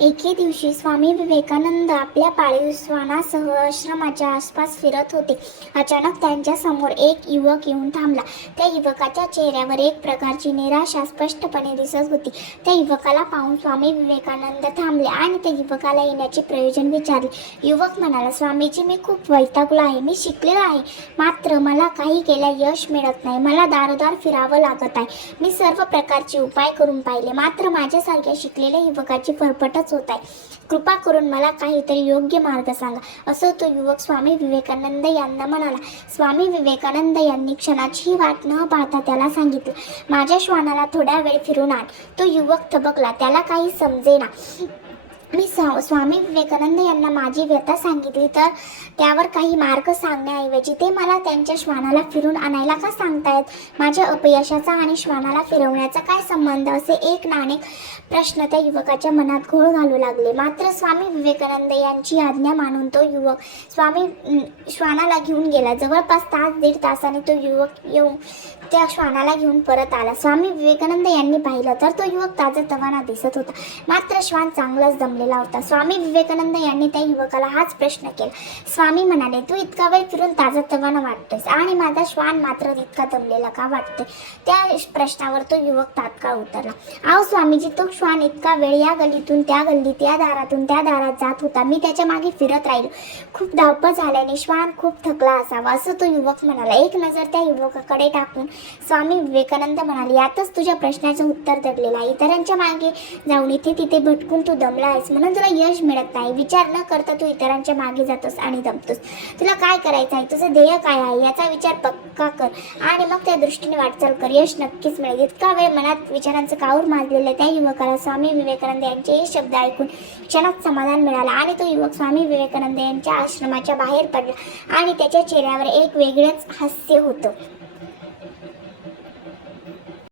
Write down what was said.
एके दिवशी स्वामी विवेकानंद आपल्या पाळीव श्वानासह आश्रमाच्या आसपास फिरत होते. अचानक त्यांच्यासमोर एक युवक येऊन थांबला. त्या युवकाच्या चेहऱ्यावर एक प्रकारची निराशा स्पष्टपणे दिसत होती. त्या युवकाला पाहून स्वामी विवेकानंद थांबले आणि त्या युवकाला येण्याचे प्रयोजन विचारले. युवक म्हणाला स्वामीजी मी खूप वैतागलो आहे. मी शिकलेलो आहे. मात्र मला काही केल्या यश मिळत नाही. मला दारोदार फिरावं लागत आहे. मी सर्व प्रकारचे उपाय करून पाहिले. मात्र माझ्यासारख्या शिकलेल्या युवकाची फरफटच होत आहे. कृपा करून मला काहीतरी योग्य मार्ग सांगा. असं तो युवक स्वामी विवेकानंद यांना म्हणाला. स्वामी विवेकानंद यांनी क्षणाचीही वाट न पाहता त्याला सांगितलं माझ्या श्वानाला थोड्या वेळ फिरून आण. तो युवक थबकला. त्याला काही समजेना. मी स्वा स्वामी विवेकानंद यांना माझी व्यथा सांगितली तर त्यावर काही मार्ग सांगण्याऐवजी ते मला त्यांच्या श्वानाला फिरून आणायला का सांगतायत? माझ्या अपयशाचा आणि श्वानाला फिरवण्याचा काय संबंध? असे एक नाणे प्रश्न त्या युवकाच्या मनात घोळ घालू लागले. मात्र स्वामी विवेकानंद यांची आज्ञा मानून तो युवक स्वामी श्वानाला घेऊन गेला. जवळपास तास दीड तासाने तो युवक येऊन त्या श्वानाला घेऊन परत आला. स्वामी विवेकानंद यांनी पाहिलं तर तो युवक ताजा तवाना दिसत होता. मात्र श्वान चांगलाच दमलेला होता. स्वामी विवेकानंद यांनी त्या युवकाला हाच प्रश्न केला. स्वामी म्हणाले तू इतका वेळ फिरून ताजा तवाना वाटतोस आणि माझा श्वान मात्र इतका दमलेला का वाटतोय? त्या प्रश्नावर तो युवक तात्काळ उतरला. आहो स्वामीजी तो श्वान इतका वेळ या गल्लीतून त्या गल्लीत या दारातून त्या दारात जात होता. मी त्याच्यामागे फिरत राहिलो. खूप धावपळ झाल्याने श्वान खूप थकला असावा असं तो युवक म्हणाला. एक नजर त्या युवकाकडे टाकून स्वामी विवेकानंद म्हणाले यातच तुझ्या प्रश्नाचं उत्तर दडलेलं आहे. इतरांच्या मागे जाऊन इथे तिथे भटकून तू दमला आहेस. म्हणून तुला यश मिळत नाही. विचार न करता तू इतरांच्या मागे जातोस आणि दमतोस. तुला काय करायचं आहे? तुझं ध्येय काय आहे? याचा विचार पक्का कर आणि मग त्या दृष्टीने वाटचाल कर. यश नक्कीच मिळेल. इतका वेळ मनात विचारांचं काऊर माजलेलं त्या युवकाला स्वामी विवेकानंद यांचे हे शब्द ऐकून क्षणात समाधान मिळालं आणि तो युवक स्वामी विवेकानंद यांच्या आश्रमाच्या बाहेर पडला आणि त्याच्या चेहऱ्यावर एक वेगळंच हास्य होतं.